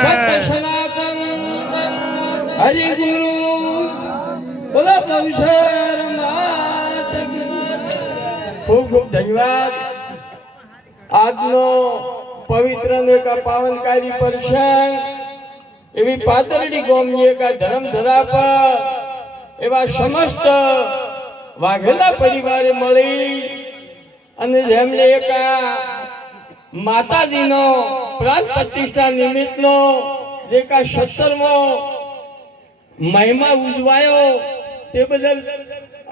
સત્ય સનાતન હરિ ગુરુ બોલો કંસર માત કી ખૂબ ખૂબ ધન્યવાદ। આજનો પવિત્ર ને પાવનકારી પ્રસંગ એવી પાતરડી ગામની એક ધર્મ ધરા પર એવા સમસ્ત વાઘેલા પરિવારે મળી અને જેમને એક માતાજીનો પ્રાણ પ્રતિષ્ઠા નિમિત્તનો જે 17મો મહિમા ઉજવાયો તે બદલ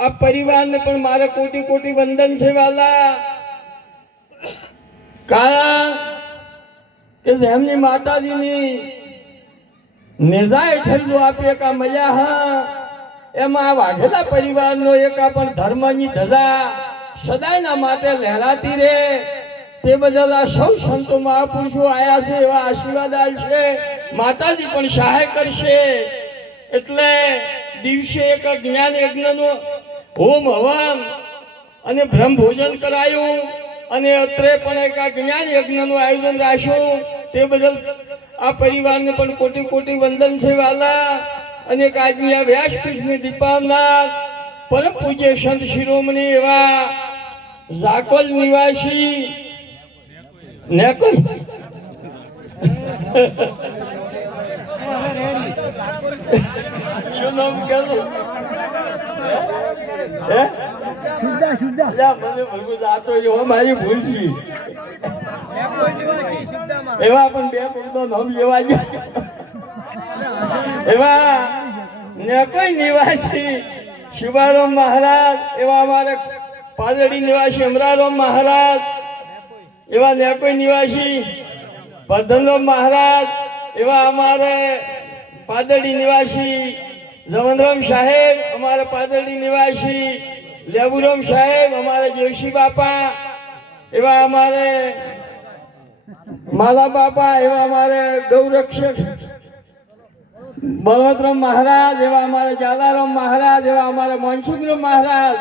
આ પરિવારને પણ મારે કોટી કોટી વંદન છે વાલા। કારણ કે જેમની માતાજીની નેજા હેઠળ જો આપણે એક મજા હા એમાં વાઘેલા પરિવારનો એક પણ ધર્મની ધજા સદાયના માટે લહેરાતી રહે તે બદલ આ સૌ સંતો મહાપુરુષો આયા છે એવા આશીર્વાદ આપશે, માતાજી પણ સહાય કરશે। એટલે દિવસે એક જ્ઞાન યજ્ઞનો હોમ હવન અને બ્રહ્મ ભોજન કરાયું અને અત્રે પણ એક જ્ઞાન યજ્ઞનું આયોજન રાખ્યું તે બદલ આ પરિવારને પણ કોટી કોટી વંદન છે વાલા। અને આજની આ વ્યાસપીઠની દીપાવનાર પરમ પૂજ્ય સંત શિરોમણી એવા ઝાકોલ નિવાસી નેકલ શું નામ કહેલું મને ભરગું જાતો મારી ભૂલ છે એવા પણ બે પગનો નામ લેવા ગયા એવા નેકોઈ નિવાસી શિવારામ મહારાજ એવા અમારે પાદડી નિવાસી અમરારામ મહારાજ એવા નેકોઈ નિવાસી વર્ધનરામ મહારાજ એવા અમારે પાદડી નિવાસી જવનરામ સાહેબ અમારે પાદડી નિવાસી લેબુરામ સાહેબ અમારે જોશી બાપા એવા અમારે માલા બાપા એવા અમારે ગૌરક્ષક બળવંતરામ મહારાજ એવા અમારે જાલારામ મહારાજ એવા અમારે મનસુખરામ મહારાજ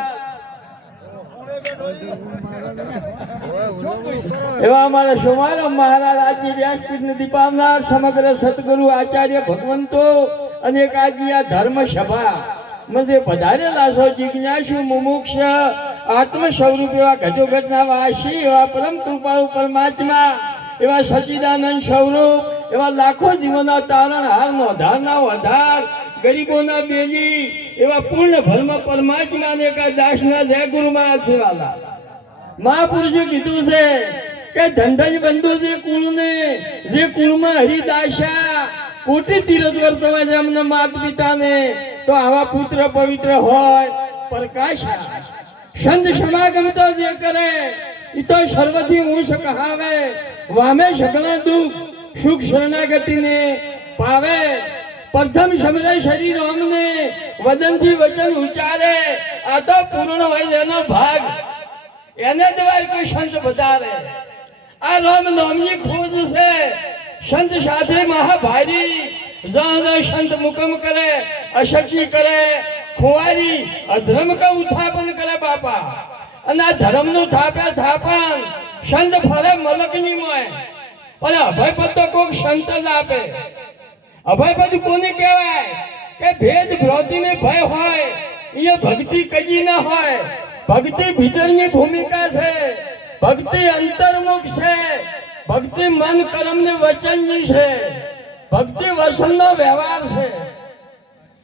એવા અમારે સોમારામ મહારાજ આજની વ્યાસપીઠની દીપાવનાર સમગ્ર સદગુરુ આચાર્ય ભગવંતો અને આજની આ ધર્મ સભા મજે પધારેલા છો જિજ્ઞાસુ મુમુક્ષ આત્મ સ્વરૂપ એવા ઘટોઘટના વાસી એવા પરમ કૃપાળુ પરમાત્મા એવા સચ્ચિદાનંદ સ્વરૂપ એવા લાખો જીવોના તારણ હારનો ધારના વધાર ગરીબોના બેજી એવા પૂર્ણ ભર્મ પરમાત્માને કા દાસના જય ગુરુ મહારાજ છે વાલા। મહાપુરુષે કીધું છે કે ધંધજ બંધુ જે કુળમાં હરિદાસા કોટી તીરથ વર્તવા જેમને માત પિતાને તો આવા પુત્ર પવિત્ર હોય પ્રકાશ સંત સમાગમ તો જે કરે એ તો સર્વથી ઊંચ કહાવે વામે સગળા દુઃખ સુખ શરણાગતિને પાવે પ્રથમ સમજે શરીર અમને વદનથી વચન ઉચ્ચારે આ તો પૂર્ણ હોય એનો ભાગ એને દ્વારા કોઈ સંત વધારે આ રામ નામની ખોજ છે સંત સાથે મહાભારી જहाँ संत मुकम करे अशक्ति करे खुआरी अधर्म का उत्थापन करे बापा અને આ ધર્મ નું થાપન સંત ફરે મલકની મોય પણ અભયપદ તો કોક સંત જ આપે। અભયપદ કોને કહેવાય કે ભેદ ભ્રાંતિ ને ભય હોય એ ભક્તિ કજી ના હોય। ભક્તિ ભીતરની ભૂમિકા છે, ભક્તિ અંતર્મુખ છે, ભક્તિ મન કર્મ ને વચનની છે, ભક્તિ વસનનો વ્યવહાર છે।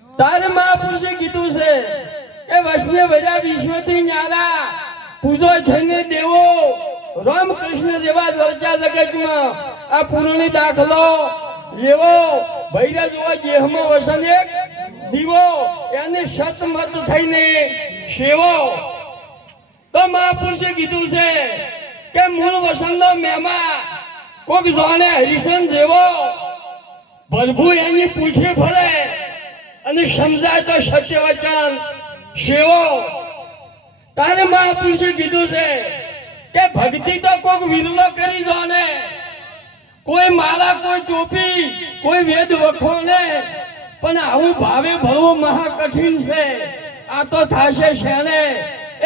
તારે મહાપુરુષે કીધું છે કે વસને બધા વિશ્વથી ન્યારા પૂજો થઈને દેવો રામકૃષ્ણ જેવા રચા જગતમાં આ પૂર્ણ દાખલો લેવો ભૈરા જેવા દેહમાં વસન એક દીવો એને સતમત થઈને સેવો। તો મહાપુરુષે કીધું છે કે મૂળ વસનનો મહેમા કોક જાણે હરિશન જેવો પ્રભુ એની પૂઠી ફરે અને સમજાય તો સત્ય વચન સેવો। તારે મહાપુરુષે કીધું છે કે ભક્તિ તો કોક વિરલો કરી જાણે કોઈ માળા કોઈ ટોપી કોઈ વેદ વખોને પણ આવું ભાવે ભરવું મહા કઠિન છે। આ તો થાશે શેને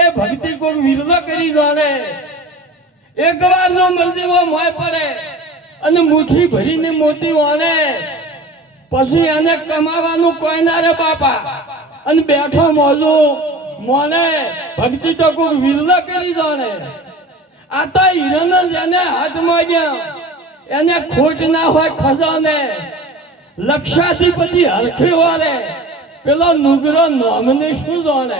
એ ભક્તિ કોઈ વિરલો કરી જાણે। એક વાર જો મરજીવો મોય પડે અને મુઠ્ઠી ભરીને મોતી વાળે, પછી એને કમાવાનું કોઈ ના રે બાપા, અને બેઠો મોજો મોને ભક્તિ તો કોઈ વિરલા કરી દો ને. આ તો હિરણ જ એને હાથમાં ગયા, એને ખોટ ના હોય ખજાને. લક્ષાધિપતિ હરખી વાળે, પેલો નુગરો નોમને શું જાણે.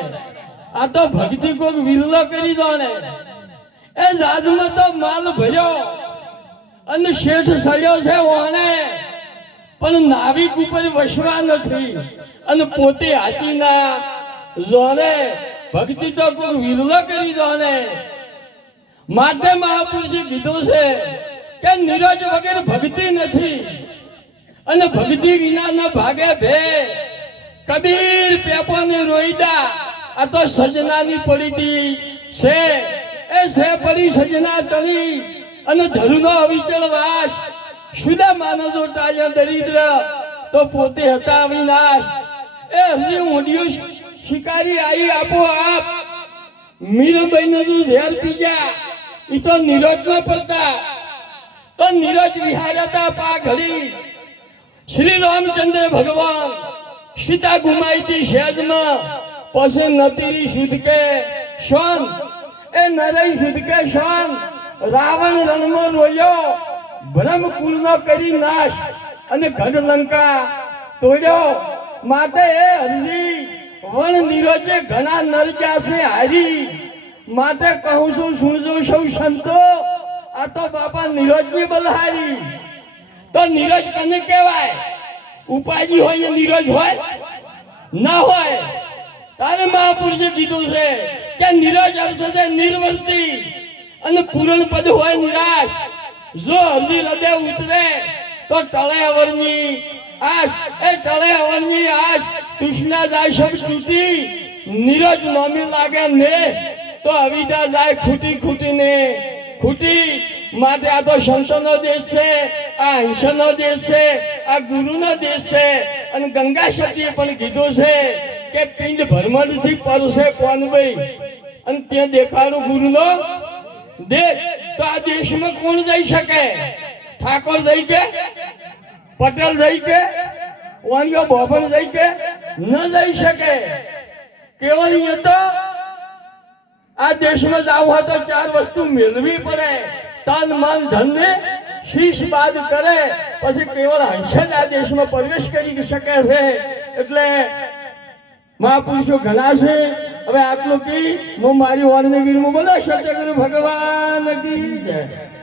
આ તો ભક્તિ કોઈ વિરલો કરી દો ને. એ જાદમાં તો માલ ભર્યો અને શેઠ સળ્યો છે વાણે, પણ નાવિક ઉપર વસવા નથી અને પોતે હાચીના જોને. ભક્તિ તો કોઈ વિરલો કરી દો ને. માટે મહાપુરુષે કીધું છે કે નીરજ વગર ભક્તિ નથી, અને ભક્તિ વિના ન ભાગે ભે. કબીર પેપોને રોઈડા, આ તો સજનાની પડીતી છે. એ છે પડી સજના તળી, અને ધરુનો અવિચળ વાસ. શુદા માનસો ટાળ્યા દરિદ્ર, તો પોતે હતા અવિનાશ. એ હજી ઊંડિયું શિકારી આવી આપોઆપ. મીરાબાઈને જો ઝેર પી ગયા, ઈ તો નીરજમાં પડતા. તો નીરજ વિહારતા પા ઘડી. શ્રી રામચંદ્ર ભગવાન સીતા ગુમાઈ હતી શહેરમાં, પછી નતીરી સુધ કે શાન. એ નરઈ સુધ કે શાન. રાવણ રણમાં રોયો, બ્રહ્મ કુળનો કરી નાશ, અને ગઢ લંકા તોડ્યો. માટે એ હરજી વણ નીરજે ઘણા નર જાશે હારી. માટે કહું છું સુણજો સૌ સંતો, આ તો બાપા નીરજની બલહારી. તો નીરજ કને કહેવાય? ઉપાજી હોય એ નીરજ હોય ના હોય? તારે મહાપુરુષે કીધું છે કે નીરજ અર્થ છે નિર્વર્તી, અને પૂરણ પદ હોય નિરાશ. જો હરજી હૃદય ઉતરે તો ટળે અવરની આશ. એ ટળે અવરની આશ તૃષ્ણા જાય સબ તૂટી. નીરજ નોમી લાગે ને તો અવિદા જાય ખૂટી ખૂટીને ખૂટી. માટે આ તો સંતોનો દેશ છે, આ હંસનો દેશ છે, આ ગુરુનો દેશ છે. અને ગંગા સતીએ પણ કીધું છે કે પિંડ ભ્રમણથી પરસે કોનભાઈ, અને ત્યાં દેખાડું ગુરુનો દેશ. તો આ દેશમાં કોણ જઈ શકે? ઠાકોર જઈ કે, પટેલ જઈ કે, વાણીઓ બોબણ જઈ કે? ન જઈ શકે. કેવળ એ તો આ દેશમાં જવું હોય તો 4 વસ્તુ મેળવી પડે. તન મન ધન ને શીશ બાદ કરે, પછી કેવળ હંસ જ આ દેશમાં પ્રવેશ કરી શકે છે. એટલે મહાપુરુષો ઘણા છે. હવે આટલું કી હું મારી વાણીને ગીરમાં બોલો સત્યગુરુ ભગવાન કી જય.